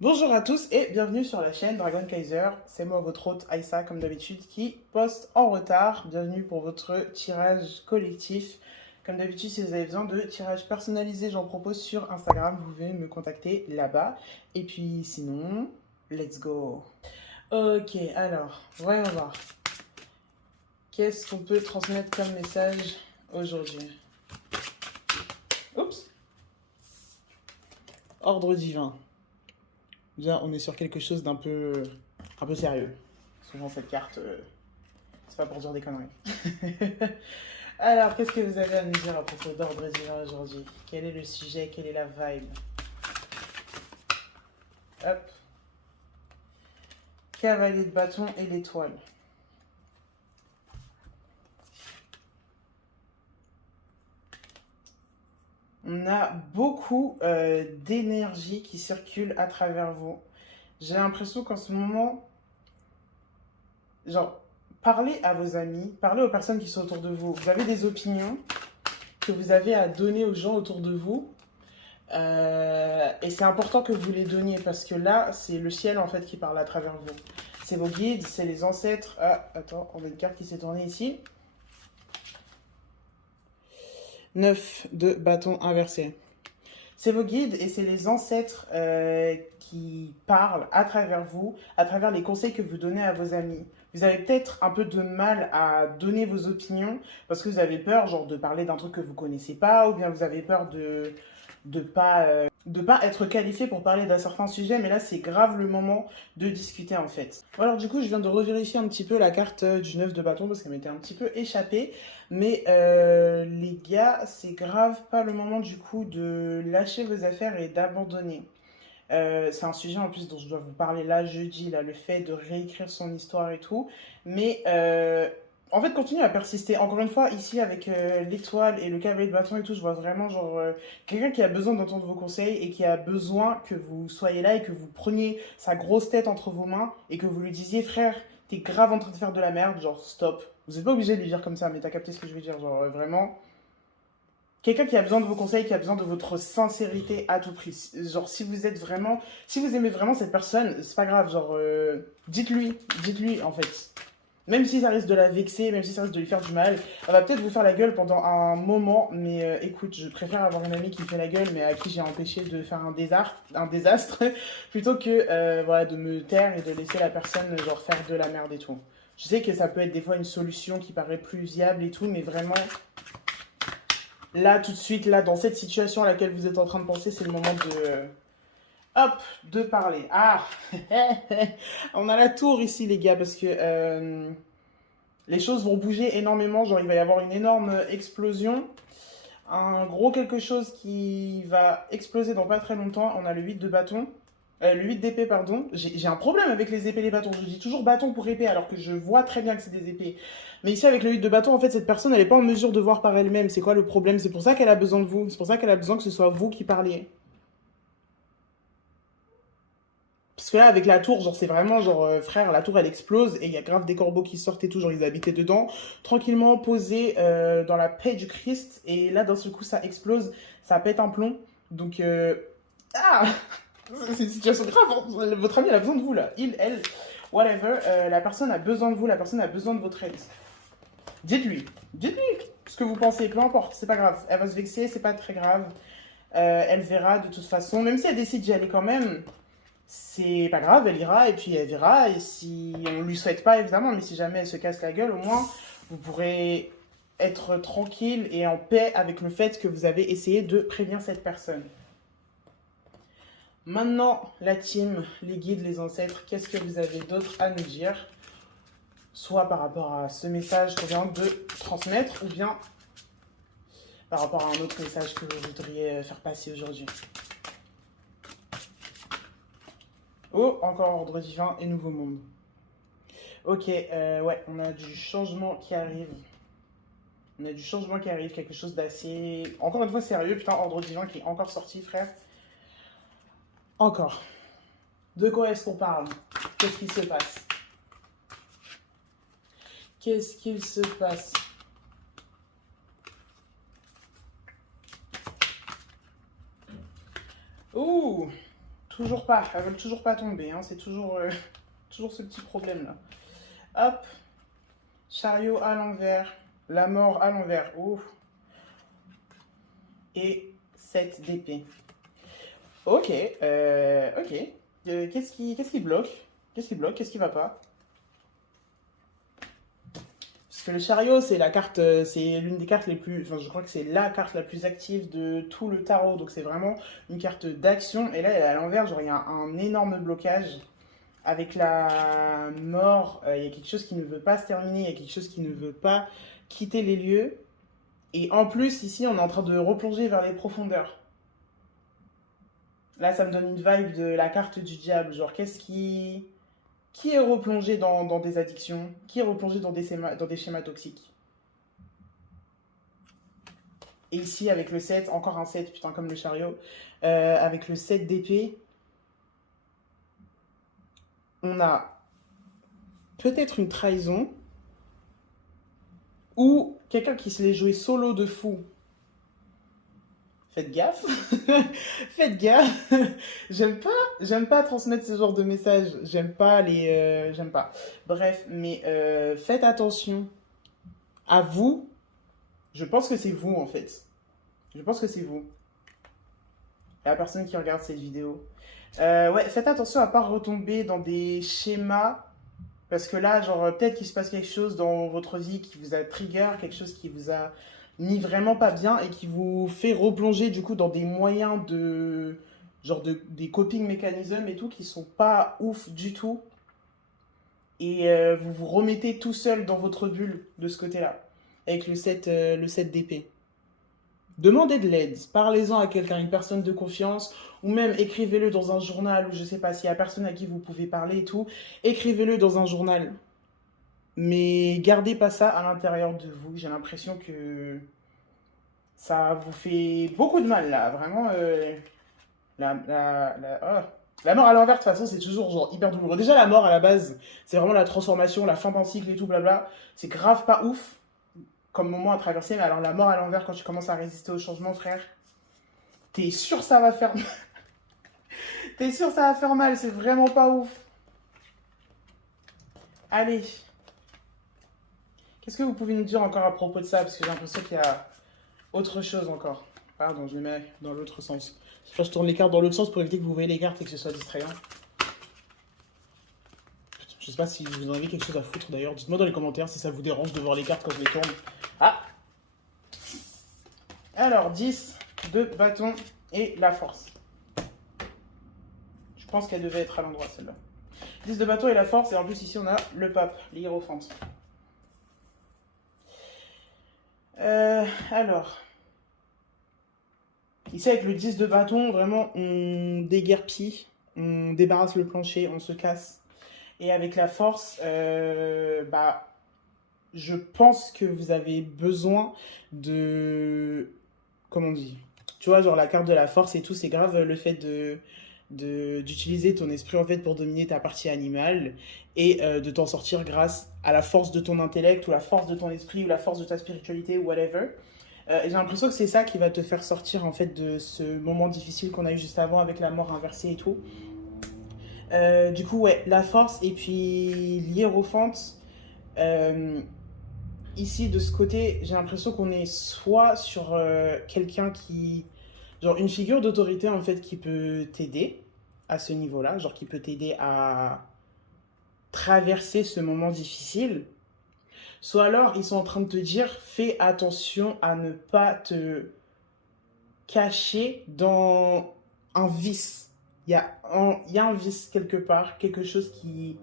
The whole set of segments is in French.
Bonjour à tous et bienvenue sur la chaîne Dragon Kaiser. C'est moi votre hôte Aïssa comme d'habitude qui poste en retard. Bienvenue pour votre tirage collectif. Comme d'habitude, si vous avez besoin de tirage personnalisé, j'en propose sur Instagram. Vous pouvez me contacter là-bas. Et puis sinon, let's go. Ok, alors, voyons voir. Qu'est-ce qu'on peut transmettre comme message aujourd'hui? Oups. Ordre divin. Bien, on est sur quelque chose un peu sérieux. Souvent cette carte, c'est pas pour dire des conneries. Alors, qu'est-ce que vous avez à nous dire à propos d'ordre divin aujourd'hui? Quel est le sujet? Quelle est la vibe? Hop. Cavalier de bâton et l'étoile. On a beaucoup d'énergie qui circule à travers vous. J'ai l'impression qu'en ce moment, genre, parlez à vos amis, parlez aux personnes qui sont autour de vous. Vous avez des opinions que vous avez à donner aux gens autour de vous. Et c'est important que vous les donniez parce que là, c'est le ciel en fait qui parle à travers vous. C'est vos guides, c'est les ancêtres. Ah, attends, on a une carte qui s'est tournée ici. 9 de bâton inversé. C'est vos guides et c'est les ancêtres qui parlent à travers vous, à travers les conseils que vous donnez à vos amis. Vous avez peut-être un peu de mal à donner vos opinions parce que vous avez peur genre de parler d'un truc que vous connaissez pas ou bien vous avez peur de pas être qualifié pour parler d'un certain sujet, mais là c'est grave le moment de discuter en fait. Alors du coup je viens de revérifier un petit peu la carte du 9 de bâton parce qu'elle m'était un petit peu échappée, mais les gars c'est grave pas le moment du coup de lâcher vos affaires et d'abandonner. C'est un sujet en plus dont je dois vous parler là jeudi, là, le fait de réécrire son histoire et tout. Mais en fait, continuez à persister. Encore une fois, ici avec l'étoile et le cavalier de bâton et tout, je vois vraiment genre quelqu'un qui a besoin d'entendre vos conseils et qui a besoin que vous soyez là et que vous preniez sa grosse tête entre vos mains et que vous lui disiez frère, t'es grave en train de faire de la merde, genre stop. Vous n'êtes pas obligé de lui dire comme ça, mais t'as capté ce que je veux dire, genre vraiment. Quelqu'un qui a besoin de vos conseils, qui a besoin de votre sincérité à tout prix. Genre, si vous êtes vraiment, si vous aimez vraiment cette personne, c'est pas grave. Genre, dites-lui en fait. Même si ça risque de la vexer, même si ça risque de lui faire du mal, elle va peut-être vous faire la gueule pendant un moment, mais écoute, je préfère avoir une amie qui me fait la gueule, mais à qui j'ai empêché de faire un désastre, plutôt que voilà, de me taire et de laisser la personne genre faire de la merde et tout. Je sais que ça peut être des fois une solution qui paraît plus viable et tout, mais vraiment, là, tout de suite, là, dans cette situation à laquelle vous êtes en train de penser, c'est le moment de... hop, de parler. Ah, on a la tour ici, les gars, parce que les choses vont bouger énormément. Genre, il va y avoir une énorme explosion. Un gros quelque chose qui va exploser dans pas très longtemps. On a le 8 de bâton. Le 8 d'épée, pardon. J'ai un problème avec les épées et les bâtons. Je dis toujours bâton pour épée, alors que je vois très bien que c'est des épées. Mais ici, avec le 8 de bâton, en fait, cette personne, elle n'est pas en mesure de voir par elle-même. C'est quoi le problème? C'est pour ça qu'elle a besoin de vous. C'est pour ça qu'elle a besoin que ce soit vous qui parliez. Parce que là, avec la tour, genre, c'est vraiment genre, frère, la tour, elle explose et il y a grave des corbeaux qui sortent et tout, genre, ils habitaient dedans, tranquillement posés dans la paix du Christ. Et là, d'un seul coup, ça explose, ça pète un plomb. Donc, ah! C'est une situation grave, hein. Votre ami, elle a besoin de vous, là. Il, elle, whatever. La personne a besoin de vous, la personne a besoin de votre aide. Dites-lui. Dites-lui ce que vous pensez, peu importe, c'est pas grave. Elle va se vexer, c'est pas très grave. Elle verra de toute façon, même si elle décide d'y aller quand même, c'est pas grave, elle ira et puis elle verra. Et si on lui souhaite pas, évidemment, mais si jamais elle se casse la gueule, au moins vous pourrez être tranquille et en paix avec le fait que vous avez essayé de prévenir cette personne. Maintenant, la team, les guides, les ancêtres, qu'est-ce que vous avez d'autre à nous dire? Soit par rapport à ce message qu'on vient de transmettre, ou bien par rapport à un autre message que vous voudriez faire passer aujourd'hui. Oh, encore ordre divin et nouveau monde. Ok, ouais, on a du changement qui arrive. On a du changement qui arrive, quelque chose d'assez... Encore une fois sérieux, putain, ordre divin qui est encore sorti, frère. Encore. De quoi est-ce qu'on parle? Qu'est-ce qui se passe? Qu'est-ce qu'il se passe? Ouh! Toujours pas. Elles veulent toujours pas tomber. Hein. C'est toujours, toujours ce petit problème-là. Hop. Chariot à l'envers. La mort à l'envers. Oh. Et 7 d'épée. Ok. Ok. Qu'est-ce qui bloque? Qu'est-ce qui bloque? Qu'est-ce qui va pas? Parce que le chariot, c'est la carte, c'est l'une des cartes les plus, enfin, je crois que c'est la carte la plus active de tout le tarot. Donc c'est vraiment une carte d'action. Et là, à l'envers, genre il y a un énorme blocage. Avec la mort, il y a quelque chose qui ne veut pas se terminer, il y a quelque chose qui ne veut pas quitter les lieux. Et en plus, ici, on est en train de replonger vers les profondeurs. Là, ça me donne une vibe de la carte du diable. Genre, qui est replongé dans des addictions? Qui est replongé dans des schémas toxiques? Et ici, avec le 7, encore un 7, putain, comme le chariot, avec le 7 d'épée, on a peut-être une trahison ou quelqu'un qui se l'est joué solo de fou. Faites gaffe. Faites gaffe. J'aime pas transmettre ce genre de messages. J'aime pas. Bref, mais faites attention à vous. Je pense que c'est vous en fait. Je pense que c'est vous. Et la personne qui regarde cette vidéo. Ouais, faites attention à pas retomber dans des schémas. Parce que là, genre, peut-être qu'il se passe quelque chose dans votre vie qui vous a trigger, quelque chose qui vous a mis vraiment pas bien et qui vous fait replonger du coup dans des moyens de. Genre des coping mécanismes et tout qui sont pas ouf du tout. Et vous vous remettez tout seul dans votre bulle de ce côté-là. Avec le 7 d'épée. Demandez de l'aide, parlez-en à quelqu'un, une personne de confiance, ou même écrivez-le dans un journal, ou je sais pas s'il y a personne à qui vous pouvez parler et tout, écrivez-le dans un journal. Mais gardez pas ça à l'intérieur de vous. J'ai l'impression que ça vous fait beaucoup de mal là. Vraiment, la mort à l'envers, de toute façon, c'est toujours genre hyper douloureux. Déjà, la mort à la base, c'est vraiment la transformation, la fin d'un cycle et tout, blabla. C'est grave pas ouf comme moment à traverser. Mais alors, la mort à l'envers, quand tu commences à résister au changement, frère, t'es sûr ça va faire mal. T'es sûr ça va faire mal, c'est vraiment pas ouf. Allez. Qu'est-ce que vous pouvez nous dire encore à propos de ça? Parce que j'ai l'impression qu'il y a autre chose encore. Pardon, je les mets dans l'autre sens. Enfin, je tourne les cartes dans l'autre sens pour éviter que vous voyez les cartes et que ce soit distrayant. Je sais pas si vous en avez quelque chose à foutre d'ailleurs. Dites-moi dans les commentaires si ça vous dérange de voir les cartes quand je les tourne. Ah! Alors, 10 de bâton et la force. Je pense qu'elle devait être à l'endroit celle-là. 10 de bâton et la force. Et en plus ici on a le pape, l'hiérophante. Alors, ici avec le 10 de bâton, vraiment on déguerpit, on débarrasse le plancher, on se casse. Et avec la force, je pense que vous avez besoin de... Comment on dit? Tu vois, genre la carte de la force et tout, c'est grave le fait d'utiliser ton esprit en fait pour dominer ta partie animale et de t'en sortir grâce à la force de ton intellect ou la force de ton esprit ou la force de ta spiritualité ou whatever. J'ai l'impression que c'est ça qui va te faire sortir en fait de ce moment difficile qu'on a eu juste avant avec la mort inversée et tout. Du coup, ouais, la force et puis l'hiérophante. Ici, de ce côté, j'ai l'impression qu'on est soit sur quelqu'un qui... Genre une figure d'autorité en fait qui peut t'aider à ce niveau-là, genre qui peut t'aider à traverser ce moment difficile. Soit alors ils sont en train de te dire fais attention à ne pas te cacher dans un vice. Il y a un vice quelque part, quelque chose qui...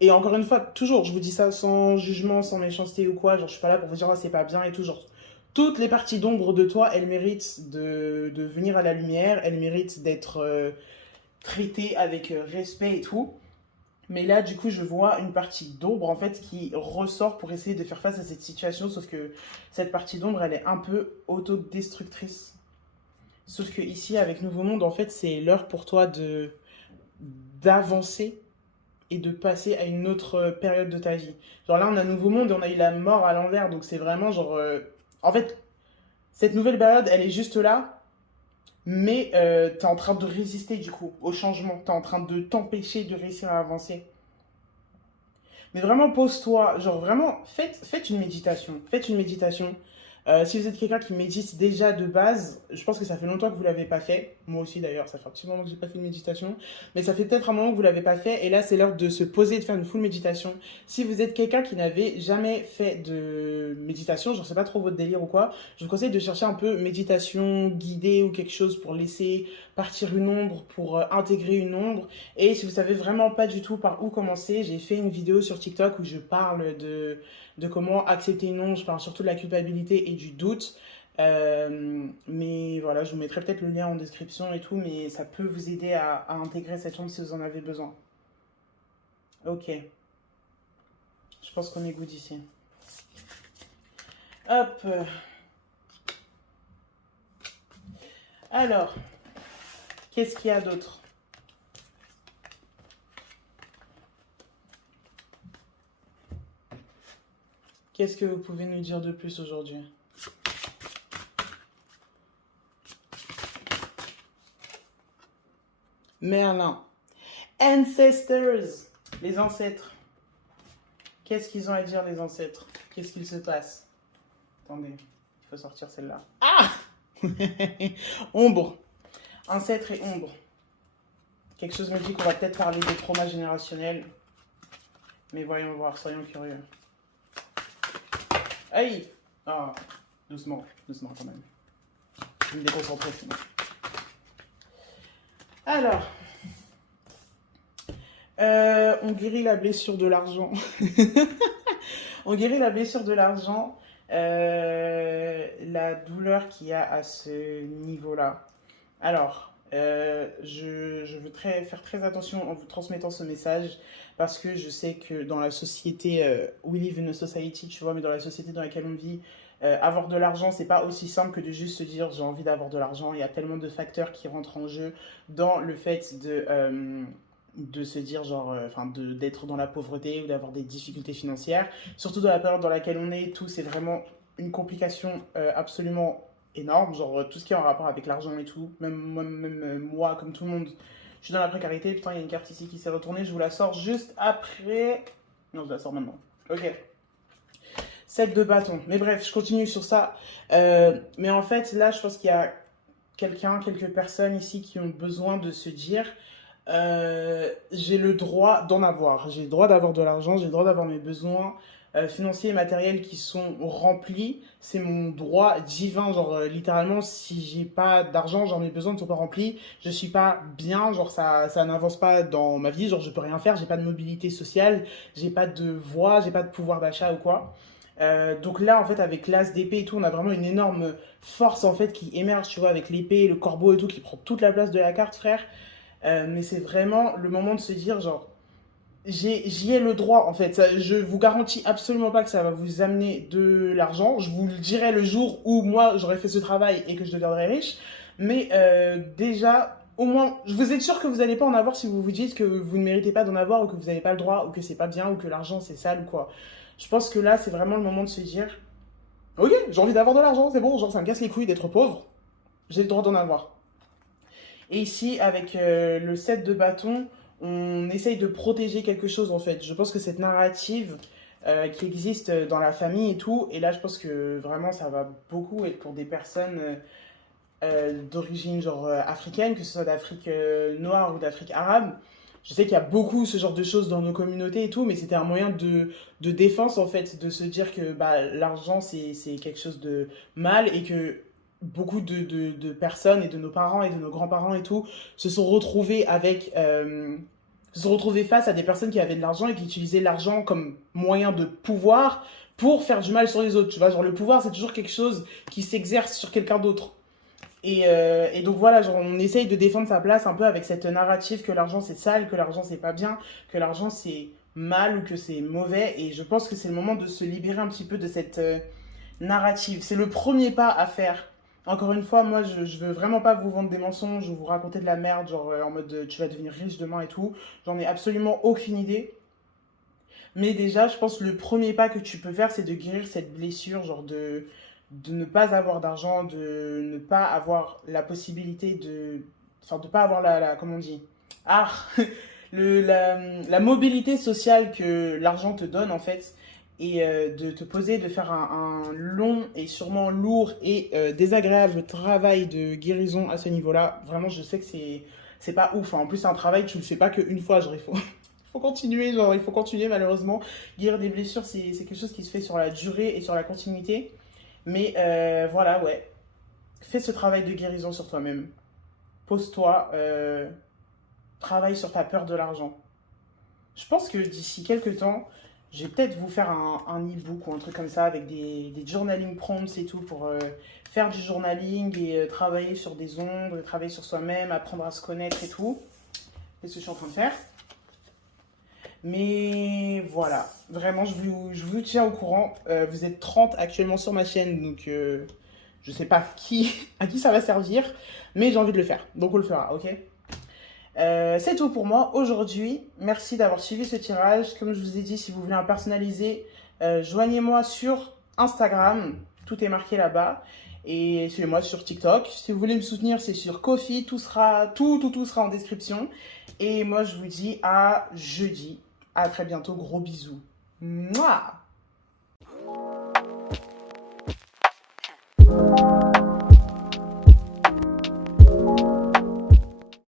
Et encore une fois, toujours, je vous dis ça sans jugement, sans méchanceté ou quoi, genre je suis pas là pour vous dire oh, c'est pas bien et tout, genre toutes les parties d'ombre de toi, elles méritent de venir à la lumière, elles méritent d'être traitées avec respect et tout. Mais là, du coup, je vois une partie d'ombre, en fait, qui ressort pour essayer de faire face à cette situation, sauf que cette partie d'ombre, elle est un peu autodestructrice. Sauf que ici, avec Nouveau Monde, en fait, c'est l'heure pour toi d'avancer et de passer à une autre période de ta vie. Genre là, on a Nouveau Monde et on a eu la mort à l'envers, donc c'est vraiment genre... En fait, cette nouvelle période, elle est juste là mais tu es en train de résister du coup au changement, tu es en train de t'empêcher de réussir à avancer. Mais vraiment, pose-toi, genre vraiment, faites une méditation. Faites une méditation. Si vous êtes quelqu'un qui médite déjà de base, je pense que ça fait longtemps que vous ne l'avez pas fait. Moi aussi d'ailleurs, ça fait un petit moment que j'ai pas fait une méditation. Mais ça fait peut-être un moment que vous ne l'avez pas fait. Et là, c'est l'heure de se poser et de faire une full méditation. Si vous êtes quelqu'un qui n'avait jamais fait de méditation, je ne sais pas trop votre délire ou quoi, je vous conseille de chercher un peu méditation guidée ou quelque chose pour laisser partir une ombre, pour intégrer une ombre. Et si vous savez vraiment pas du tout par où commencer, j'ai fait une vidéo sur TikTok où je parle de comment accepter une onde. Je parle surtout de la culpabilité et du doute. Mais voilà, je vous mettrai peut-être le lien en description et tout, mais ça peut vous aider à intégrer cette onde si vous en avez besoin. Ok, je pense qu'on est good ici. Hop. Alors, qu'est-ce qu'il y a d'autre? Qu'est-ce que vous pouvez nous dire de plus aujourd'hui? Merlin. Ancestors. Les ancêtres. Qu'est-ce qu'ils ont à dire, les ancêtres? Qu'est-ce qu'il se passe? Attendez, il faut sortir celle-là. Ah. Ombre. Ancêtre et ombre. Quelque chose me dit qu'on va peut-être parler des traumas générationnels. Mais voyons voir, soyons curieux. Aïe! Ah, doucement, doucement quand même. Je vais me déconcentrer sinon. Alors, on guérit la blessure de l'argent. On guérit la blessure de l'argent, la douleur qu'il y a à ce niveau-là. Alors, je veux faire très attention en vous transmettant ce message parce que je sais que dans la société, we live in a society, tu vois, mais dans la société dans laquelle on vit, avoir de l'argent, c'est pas aussi simple que de juste se dire j'ai envie d'avoir de l'argent. Il y a tellement de facteurs qui rentrent en jeu dans le fait de se dire genre enfin d'être dans la pauvreté ou d'avoir des difficultés financières, surtout dans la période dans laquelle on est. Tout c'est vraiment une complication absolument énorme, genre tout ce qui est en rapport avec l'argent et tout. Même moi, comme tout le monde, je suis dans la précarité. Putain, il y a une carte ici qui s'est retournée, je vous la sors juste après. Non, je la sors maintenant. Ok. 7 de bâton. Mais bref, je continue sur ça. Mais en fait, là, je pense qu'il y a quelques personnes ici qui ont besoin de se dire j'ai le droit d'en avoir. J'ai le droit d'avoir de l'argent, j'ai le droit d'avoir mes besoins financiers et matériels qui sont remplis. C'est mon droit divin. Genre, littéralement, si j'ai pas d'argent, genre mes besoins ne sont pas remplis, je suis pas bien. Genre, ça n'avance pas dans ma vie. Genre, je peux rien faire, j'ai pas de mobilité sociale, j'ai pas de voix, j'ai pas de pouvoir d'achat ou quoi. Donc là, en fait, avec l'as d'épée et tout, on a vraiment une énorme force en fait qui émerge, tu vois, avec l'épée, le corbeau et tout, qui prend toute la place de la carte, frère. Mais c'est vraiment le moment de se dire, genre, j'y ai le droit, en fait. Je vous garantis absolument pas que ça va vous amener de l'argent. Je vous le dirai le jour où moi, j'aurai fait ce travail et que je deviendrai riche. Mais déjà, au moins, je vous êtes sûr que vous n'allez pas en avoir si vous vous dites que vous ne méritez pas d'en avoir ou que vous n'avez pas le droit ou que c'est pas bien ou que l'argent c'est sale ou quoi. Je pense que là, c'est vraiment le moment de se dire, ok, j'ai envie d'avoir de l'argent, c'est bon, genre ça me casse les couilles d'être pauvre, j'ai le droit d'en avoir. Et ici, avec le 7 de bâton, on essaye de protéger quelque chose en fait. Je pense que cette narrative qui existe dans la famille et tout, et là je pense que vraiment ça va beaucoup être pour des personnes d'origine genre africaine, que ce soit d'Afrique noire ou d'Afrique arabe. Je sais qu'il y a beaucoup ce genre de choses dans nos communautés et tout, mais c'était un moyen de défense en fait, de se dire que bah, l'argent c'est quelque chose de mal et que beaucoup de personnes et de nos parents et de nos grands-parents et tout se sont retrouvés se sont retrouvés face à des personnes qui avaient de l'argent et qui utilisaient l'argent comme moyen de pouvoir pour faire du mal sur les autres. Tu vois, genre le pouvoir c'est toujours quelque chose qui s'exerce sur quelqu'un d'autre. Et donc voilà, genre on essaye de défendre sa place un peu avec cette narrative que l'argent c'est sale, que l'argent c'est pas bien, que l'argent c'est mal ou que c'est mauvais. Et je pense que c'est le moment de se libérer un petit peu de cette narrative. C'est le premier pas à faire. Encore une fois, moi je veux vraiment pas vous vendre des mensonges ou vous raconter de la merde, genre en mode tu vas devenir riche demain et tout. J'en ai absolument aucune idée. Mais déjà, je pense que le premier pas que tu peux faire, c'est de guérir cette blessure, genre de ne pas avoir d'argent, de ne pas avoir la possibilité de... Enfin, de pas avoir comment on dit? Ah, la mobilité sociale que l'argent te donne, en fait, et de te poser, de faire un long et sûrement lourd et désagréable travail de guérison à ce niveau-là. Vraiment, je sais que c'est pas ouf, hein. En plus, c'est un travail, tu le fais pas qu'une fois, genre, faut continuer, genre, il faut continuer, malheureusement. Guérir des blessures, c'est quelque chose qui se fait sur la durée et sur la continuité. Mais voilà, ouais. Fais ce travail de guérison sur toi-même. Pose-toi, travaille sur ta peur de l'argent. Je pense que d'ici quelques temps, je vais peut-être vous faire un e-book ou un truc comme ça avec des journaling prompts et tout pour faire du journaling et travailler sur des ombres, travailler sur soi-même, apprendre à se connaître et tout. C'est ce que je suis en train de faire. Mais voilà, vraiment, je vous tiens au courant. Vous êtes 30 actuellement sur ma chaîne, donc je sais pas à qui ça va servir, mais j'ai envie de le faire. Donc on le fera, ok? C'est tout pour moi aujourd'hui. Merci d'avoir suivi ce tirage. Comme je vous ai dit, si vous voulez un personnalisé, joignez-moi sur Instagram. Tout est marqué là-bas. Et suivez-moi sur TikTok. Si vous voulez me soutenir, c'est sur Ko-fi. Tout sera en description. Et moi, je vous dis à jeudi. À très bientôt. Gros bisous. Mouah!